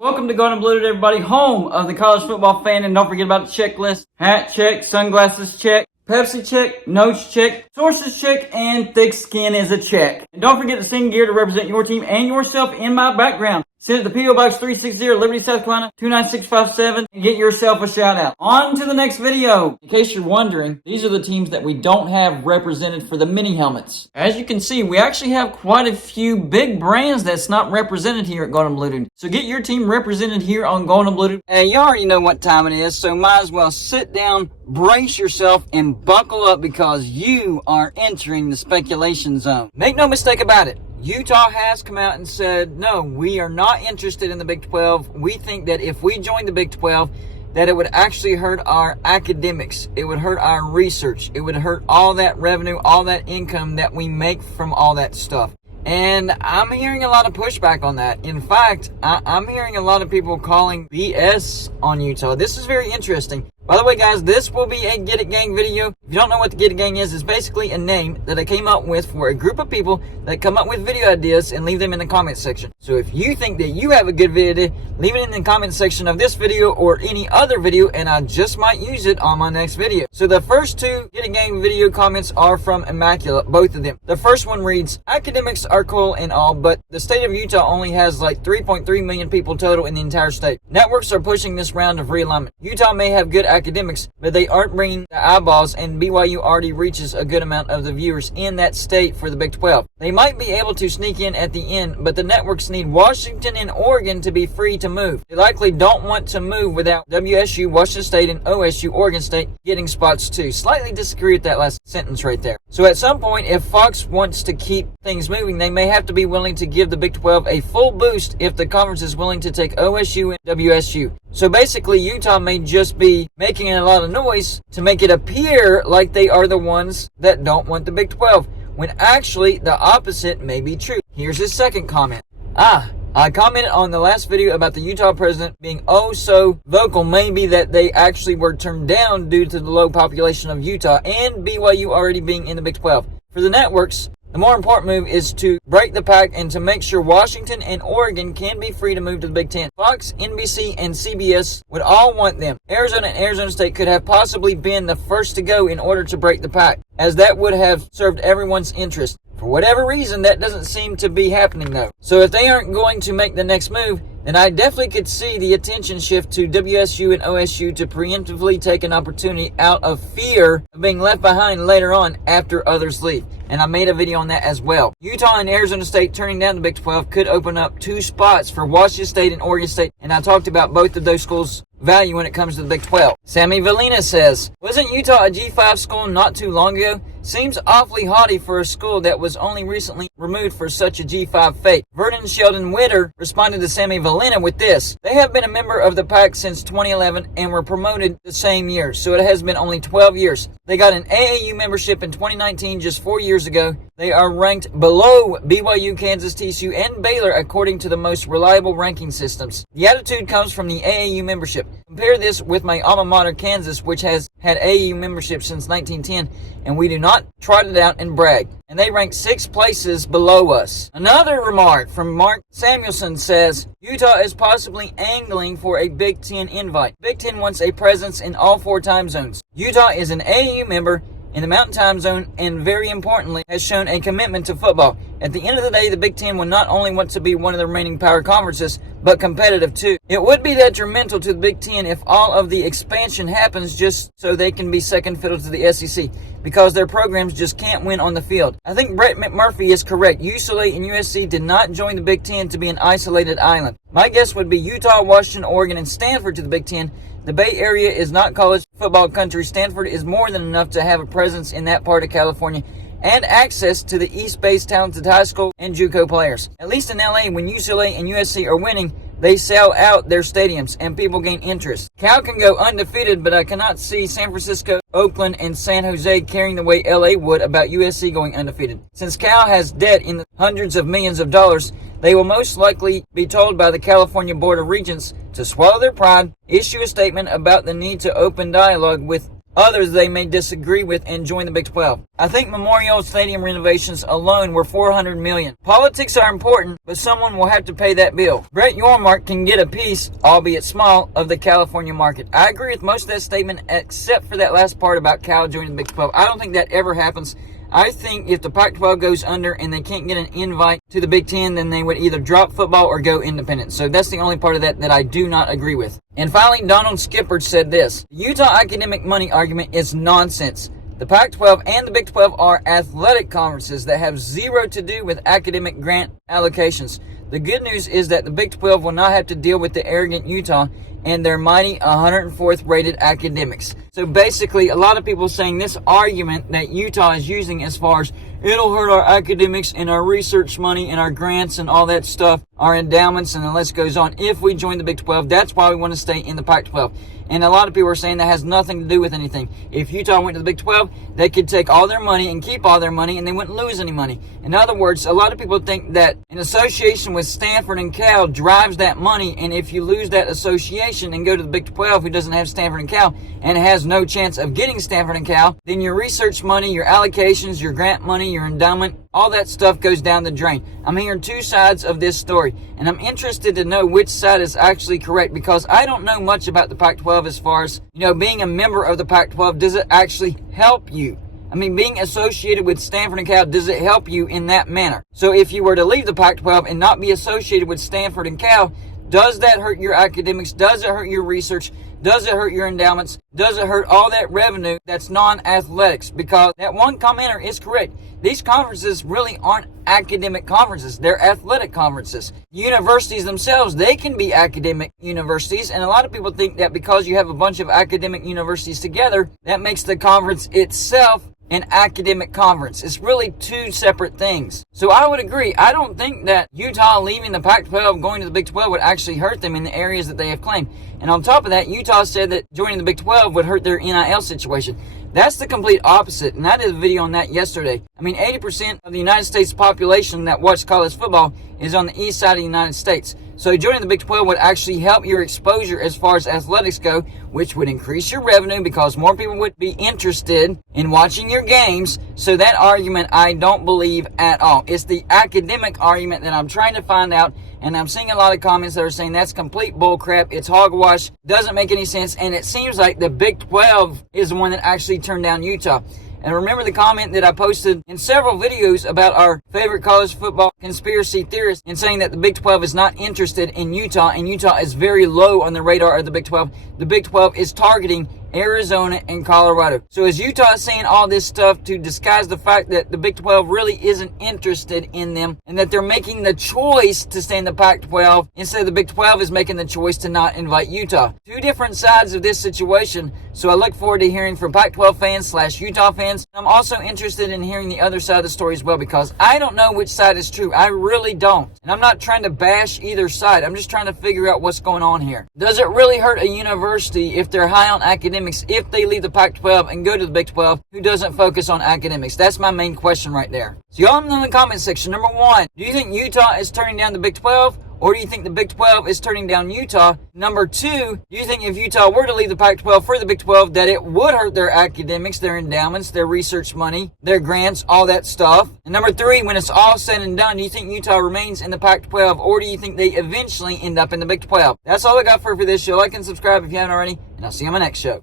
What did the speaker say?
Welcome to Golden Blue, everybody, home of the college football fan, and don't forget about the checklist. Hat check, sunglasses check, Pepsi check, notes check, sources check, and thick skin is a check. And don't forget to sing gear to represent your team and yourself in my background. Send it to P.O. Box 360, Liberty, South Carolina, 29657, and get yourself a shout out. On to the next video. In case you're wondering, these are the teams that we don't have represented for the mini helmets. As you can see, we actually have quite a few big brands that's not represented here at Golden Blue. So get your team represented here on Golden Blue. Hey, you already know what time it is, so might as well sit down, brace yourself, and buckle up because you are entering the speculation zone. Make no mistake about it. Utah has come out and said, no, we are not interested in the Big 12. We think that if we join the Big 12, that it would actually hurt our academics. It would hurt our research. It would hurt all that revenue, all that income that we make from all that stuff. And I'm hearing a lot of pushback on that. In fact, I'm hearing a lot of people calling BS on Utah. This is very interesting. By the way, guys, this will be a Get It Gang video. If you don't know what the Get It Gang is, it's basically a name that I came up with for a group of people that come up with video ideas and leave them in the comment section. So if you think that you have a good video idea, leave it in the comment section of this video or any other video, and I just might use it on my next video. So the first two Get It Gang video comments are from Immaculate, both of them. The first one reads, academics are cool and all, but the state of Utah only has like 3.3 million people total in the entire state. Networks are pushing this round of realignment. Utah may have good academics, but they aren't bringing the eyeballs, and BYU already reaches a good amount of the viewers in that state for the Big 12. They might be able to sneak in at the end, but the networks need Washington and Oregon to be free to move. They likely don't want to move without WSU, Washington State, and OSU, Oregon State, getting spots too. Slightly disagree with that last sentence right there. So at some point, if Fox wants to keep things moving, they may have to be willing to give the Big 12 a full boost if the conference is willing to take OSU and WSU. So basically, Utah may just be making a lot of noise to make it appear like they are the ones that don't want the Big 12, when actually the opposite may be true. Here's his second comment. I commented on the last video about the Utah president being oh so vocal, maybe that they actually were turned down due to the low population of Utah and BYU already being in the Big 12. For the networks, the more important move is to break the PAC and to make sure Washington and Oregon can be free to move to the Big 10. Fox, NBC, and CBS would all want them. Arizona and Arizona State could have possibly been the first to go in order to break the PAC, as that would have served everyone's interest. For whatever reason, that doesn't seem to be happening though. So if they aren't going to make the next move, then I definitely could see the attention shift to WSU and OSU to preemptively take an opportunity out of fear of being left behind later on after others leave. And I made a video on that as well. Utah and Arizona State turning down the Big 12 could open up 2 spots for Washington State and Oregon State, and I talked about both of those schools' value when it comes to the Big 12. Sammy Valina says, wasn't Utah a G5 school not too long ago? Seems awfully haughty for a school that was only recently removed for such a G5 fate. Vernon Sheldon Witter responded to Sammy Valina with this. They have been a member of the PAC since 2011 and were promoted the same year, so it has been only 12 years. They got an AAU membership in 2019, just 4 years ago. They are ranked below BYU, Kansas, TCU, and Baylor according to the most reliable ranking systems. The attitude comes from the AAU membership. Compare this with my alma mater, Kansas, which has had AAU membership since 1910, and we do not trot it out and brag. And they rank 6 places below us. Another remark from Mark Samuelson says, Utah is possibly angling for a Big 10 invite. Big 10 wants a presence in all 4 time zones. Utah is an AAU member in the Mountain Time Zone, and very importantly, has shown a commitment to football. At the end of the day, the Big Ten will not only want to be one of the remaining power conferences, but competitive too. It would be detrimental to the Big Ten if all of the expansion happens just so they can be second fiddle to the SEC, because their programs just can't win on the field. I think Brett McMurphy is correct. UCLA and USC did not join the Big Ten to be an isolated island. My guess would be Utah, Washington, Oregon, and Stanford to the Big Ten. The Bay Area is not college football country. Stanford is more than enough to have a presence in that part of California and access to the East Bay's talented high school and JUCO players. At least in LA, when UCLA and USC are winning, they sell out their stadiums and people gain interest. Cal can go undefeated, but I cannot see San Francisco, Oakland, and San Jose carrying the way LA would about USC going undefeated. Since Cal has debt in the hundreds of millions of dollars, they will most likely be told by the California Board of Regents to swallow their pride, issue a statement about the need to open dialogue with others they may disagree with and join the Big 12. I think Memorial Stadium renovations alone were $400 million. Politics are important, but someone will have to pay that bill. Brett Yormark can get a piece, albeit small, of the California market. I agree with most of that statement except for that last part about Cal joining the Big 12. I don't think that ever happens. I think if the Pac-12 goes under and they can't get an invite to the Big Ten, then they would either drop football or go independent. So that's the only part of that I do not agree with. And finally, Donald Skipper said this: the Utah academic money argument is nonsense. The Pac-12 and the Big 12 are athletic conferences that have zero to do with academic grant allocations. The good news is that the Big 12 will not have to deal with the arrogant Utah and their mighty 104th rated academics. So basically, a lot of people saying this argument that Utah is using as far as it'll hurt our academics and our research money and our grants and all that stuff, our endowments, and the list goes on. If we join the Big 12, that's why we want to stay in the Pac-12. And a lot of people are saying that has nothing to do with anything. If Utah went to the Big 12, they could take all their money and keep all their money and they wouldn't lose any money. In other words, a lot of people think that an association with Stanford and Cal drives that money, and if you lose that association and go to the Big 12 who doesn't have Stanford and Cal and has no chance of getting Stanford and Cal, then your research money, your allocations, your grant money, your endowment, all that stuff goes down the drain. I'm hearing two sides of this story, and I'm interested to know which side is actually correct, because I don't know much about the Pac-12 as far as, being a member of the Pac-12. Does it actually help you? I mean, being associated with Stanford and Cal, does it help you in that manner? So if you were to leave the Pac-12 and not be associated with Stanford and Cal, does that hurt your academics? Does it hurt your research? Does it hurt your endowments? Does it hurt all that revenue that's non-athletics? Because that one commenter is correct. These conferences really aren't academic conferences. They're athletic conferences. Universities themselves, they can be academic universities. And a lot of people think that because you have a bunch of academic universities together, that makes the conference itself an academic conference. It's really two separate things. So I would agree. I don't think that Utah leaving the Pac-12, going to the Big 12 would actually hurt them in the areas that they have claimed. And on top of that, Utah said that joining the Big 12 would hurt their NIL situation. That's the complete opposite, and I did a video on that yesterday. I mean, 80% of the United States population that watch college football is on the east side of the United States. So joining the Big 12 would actually help your exposure as far as athletics go, which would increase your revenue because more people would be interested in watching your games. So that argument I don't believe at all. It's the academic argument that I'm trying to find out, and I'm seeing a lot of comments that are saying that's complete bullcrap, it's hogwash, doesn't make any sense, and it seems like the Big 12 is the one that actually turned down Utah. And remember the comment that I posted in several videos about our favorite college football conspiracy theorists and saying that the Big 12 is not interested in Utah, and Utah is very low on the radar of the Big 12. The Big 12 is targeting Arizona and Colorado. So is Utah saying all this stuff to disguise the fact that the Big 12 really isn't interested in them and that they're making the choice to stay in the Pac-12 instead of the Big 12 is making the choice to not invite Utah? Two different sides of this situation. So I look forward to hearing from Pac-12 fans / Utah fans. I'm also interested in hearing the other side of the story as well, because I don't know which side is true. I really don't. And I'm not trying to bash either side. I'm just trying to figure out what's going on here. Does it really hurt a university if they're high on academics if they leave the Pac-12 and go to the Big 12 who doesn't focus on academics? That's my main question right there. So y'all know in the comment section, number one, do you think Utah is turning down the Big 12? Or do you think the Big 12 is turning down Utah? Number two, do you think if Utah were to leave the Pac-12 for the Big 12 that it would hurt their academics, their endowments, their research money, their grants, all that stuff? And number three, when it's all said and done, do you think Utah remains in the Pac-12, or do you think they eventually end up in the Big 12? That's all I got for this show. Like and subscribe if you haven't already, and I'll see you on my next show.